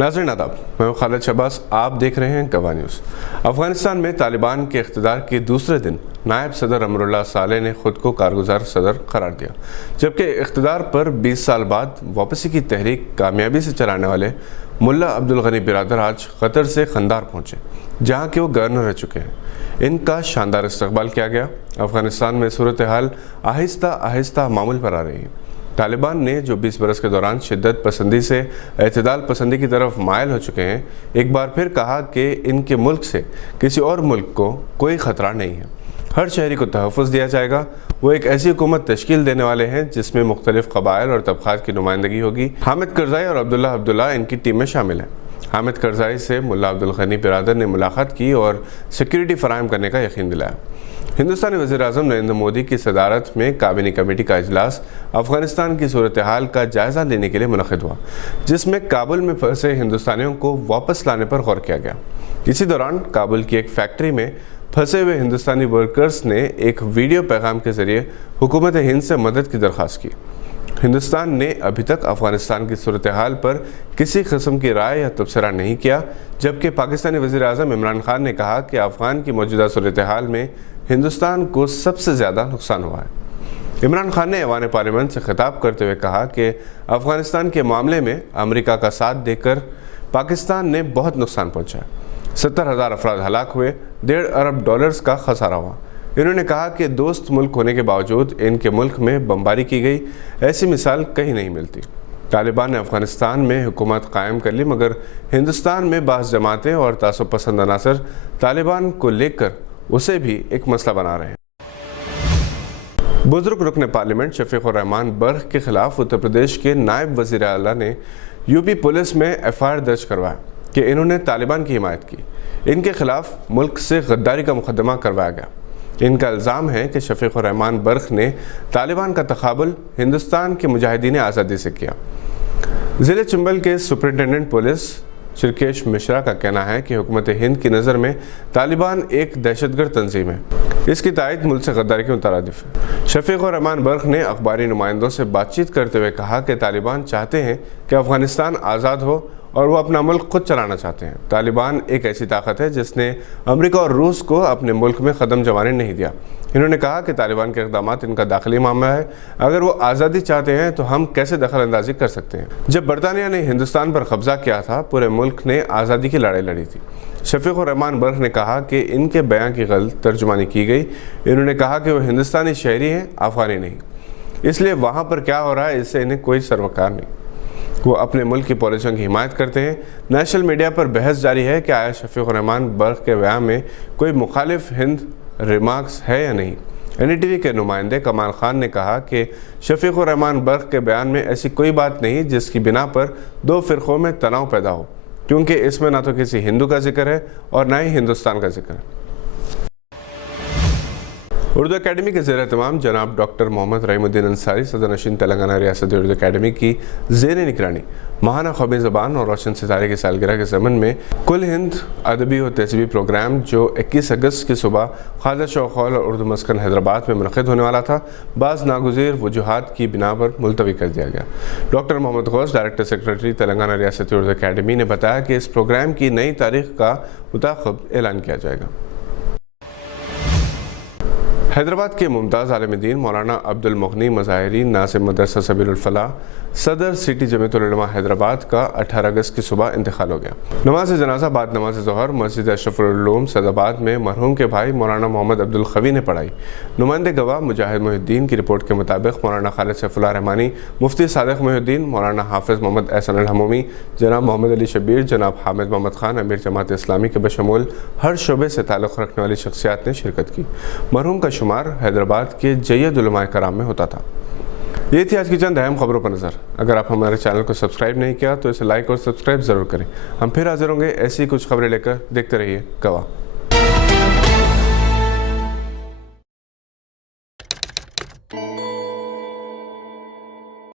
ناظرین آداب، میں خالد شہباز، آپ دیکھ رہے ہیں گواہ نیوز۔ افغانستان میں طالبان کے اقتدار کے دوسرے دن نائب صدر امراللہ صالح نے خود کو کارگزار صدر قرار دیا، جبکہ اقتدار پر 20 سال بعد واپسی کی تحریک کامیابی سے چلانے والے ملا عبدالغنی برادر آج قطر سے قندھار پہنچے، جہاں کے وہ گورنر رہ چکے ہیں۔ ان کا شاندار استقبال کیا گیا۔ افغانستان میں صورتحال آہستہ آہستہ معمول پر آ رہی ہے۔ طالبان نے جو 20 برس کے دوران شدت پسندی سے اعتدال پسندی کی طرف مائل ہو چکے ہیں، ایک بار پھر کہا کہ ان کے ملک سے کسی اور ملک کو کوئی خطرہ نہیں ہے۔ ہر شہری کو تحفظ دیا جائے گا۔ وہ ایک ایسی حکومت تشکیل دینے والے ہیں جس میں مختلف قبائل اور طبقات کی نمائندگی ہوگی۔ حامد کرزائی اور عبداللہ ان کی ٹیم میں شامل ہیں۔ حامد کرزائی سے ملا عبدالغنی برادر نے ملاقات کی اور سیکیورٹی فراہم کرنے کا یقین دلایا۔ ہندوستانی وزیر اعظم نریندر مودی کی صدارت میں کابینی کمیٹی کا اجلاس افغانستان کی صورتحال کا جائزہ لینے کے لیے منعقد ہوا، جس میں کابل میں پھنسے ہندوستانیوں کو واپس لانے پر غور کیا گیا۔ اسی دوران کابل کی ایک فیکٹری میں پھنسے ہوئے ہندوستانی ورکرز نے ایک ویڈیو پیغام کے ذریعے حکومت ہند سے مدد کی درخواست کی۔ ہندوستان نے ابھی تک افغانستان کی صورتحال پر کسی قسم کی رائے یا تبصرہ نہیں کیا، جبکہ پاکستانی وزیر اعظم عمران خان نے کہا کہ افغان کی موجودہ صورتحال میں ہندوستان کو سب سے زیادہ نقصان ہوا ہے۔ عمران خان نے ایوان پارلیمنٹ سے خطاب کرتے ہوئے کہا کہ افغانستان کے معاملے میں امریکہ کا ساتھ دے کر پاکستان نے بہت نقصان پہنچا ہے۔ 70,000 افراد ہلاک ہوئے، $1.5 ارب کا خسارہ ہوا۔ انہوں نے کہا کہ دوست ملک ہونے کے باوجود ان کے ملک میں بمباری کی گئی، ایسی مثال کہیں نہیں ملتی۔ طالبان نے افغانستان میں حکومت قائم کر لی، مگر ہندوستان میں بعض جماعتیں اور تعصب پسند عناصر طالبان کو لے کر اسے بھی ایک مسئلہ بنا رہے ہیں۔ بزرگ رکن پارلیمنٹ شفیق الرحمان برق کے خلاف اتر پردیش کے نائب وزیر اعلیٰ نے یوپی پولیس میں FIR درج کروایا کہ انہوں نے طالبان کی حمایت کی۔ ان کے خلاف ملک سے غداری کا مقدمہ کروایا گیا۔ ان کا الزام ہے کہ شفیق الرحمان برق نے طالبان کا تقابل ہندوستان کے مجاہدین آزادی سے کیا۔ ضلع چنبل کے سپرنٹینڈنٹ پولیس شرکیش مشرا کا کہنا ہے کہ حکومت ہند کی نظر میں طالبان ایک دہشت گرد تنظیم ہے۔ اس کی تائید ملک سے غداری کے مترادف ہے۔ شفیق الرحمان برق نے اخباری نمائندوں سے بات چیت کرتے ہوئے کہا کہ طالبان چاہتے ہیں کہ افغانستان آزاد ہو اور وہ اپنا ملک خود چلانا چاہتے ہیں۔ طالبان ایک ایسی طاقت ہے جس نے امریکہ اور روس کو اپنے ملک میں قدم جمانے نہیں دیا۔ انہوں نے کہا کہ طالبان کے اقدامات ان کا داخلی معاملہ ہے۔ اگر وہ آزادی چاہتے ہیں تو ہم کیسے دخل اندازی کر سکتے ہیں؟ جب برطانیہ نے ہندوستان پر قبضہ کیا تھا، پورے ملک نے آزادی کی لڑائی لڑی تھی۔ شفیق الرحمان برق نے کہا کہ ان کے بیان کی غلط ترجمانی کی گئی۔ انہوں نے کہا کہ وہ ہندوستانی شہری ہیں، افغانی نہیں، اس لیے وہاں پر کیا ہو رہا ہے اس سے انہیں کوئی سروکار نہیں۔ وہ اپنے ملک کی پالیسیوں کی حمایت کرتے ہیں۔ نیشنل میڈیا پر بحث جاری ہے کہ آیا شفیق الرحمان برق کے بیان میں کوئی مخالف ہند ریمارکس ہے یا نہیں۔ NDTV کے نمائندے کمال خان نے کہا کہ شفیق الرحمان برق کے بیان میں ایسی کوئی بات نہیں جس کی بنا پر دو فرقوں میں تناؤ پیدا ہو، کیونکہ اس میں نہ تو کسی ہندو کا ذکر ہے اور نہ ہی ہندوستان کا ذکر ہے۔ اردو اکیڈمی کے زیر اہتمام جناب ڈاکٹر محمد رحیم الدین انصاری صدر نشین تلنگانہ ریاست اردو اکیڈمی کی زیر نگرانی ماہانہ قومی زبان اور روشن ستارے کی سالگرہ کے ضمن میں کل ہند ادبی و تہذیبی پروگرام جو 21 اگست کی صبح خواجہ شوق ہال اور اردو مسکن حیدرآباد میں منعقد ہونے والا تھا، بعض ناگزیر وجوہات کی بنا پر ملتوی کر دیا گیا۔ ڈاکٹر محمد غوث، ڈائریکٹر سیکرٹری تلنگانہ ریاست اردو اکیڈمی نے بتایا کہ اس پروگرام کی نئی تاریخ کا متعاقب اعلان کیا جائے گا۔ حیدرآباد کے ممتاز عالم دین مولانا عبد المغنی مظاہری ناظم مدرسہ سبیل الفلاح صدر سٹی جمعیت العلماء حیدرآباد کا 18 اگست کی صبح انتقال ہو گیا۔ نماز جنازہ بعد نماز ظہر مسجد اشرف العلوم سعدآباد میں مرحوم کے بھائی مولانا محمد عبد القوی نے پڑھائی۔ نمائندے گواہ مجاہد محی الدین کی رپورٹ کے مطابق مولانا خالد سیف اللہ رحمانی، مفتی صادق محی الدین، مولانا حافظ محمد احسن الحمومی، جناب محمد علی شبیر، جناب حامد محمد خان، امیر جماعت اسلامی کے بشمول ہر شعبے سے تعلق رکھنے والی شخصیات نے شرکت کی۔ مرحوم کا شمار حیدرآباد کے جید علماء کرام میں ہوتا تھا۔ یہ تھی آج کی چند اہم خبروں پر نظر۔ اگر آپ ہمارے چینل کو سبسکرائب نہیں کیا تو اسے لائک اور سبسکرائب ضرور کریں۔ ہم پھر حاضر ہوں گے ایسی کچھ خبریں لے کر۔ دیکھتے رہیے گواہ۔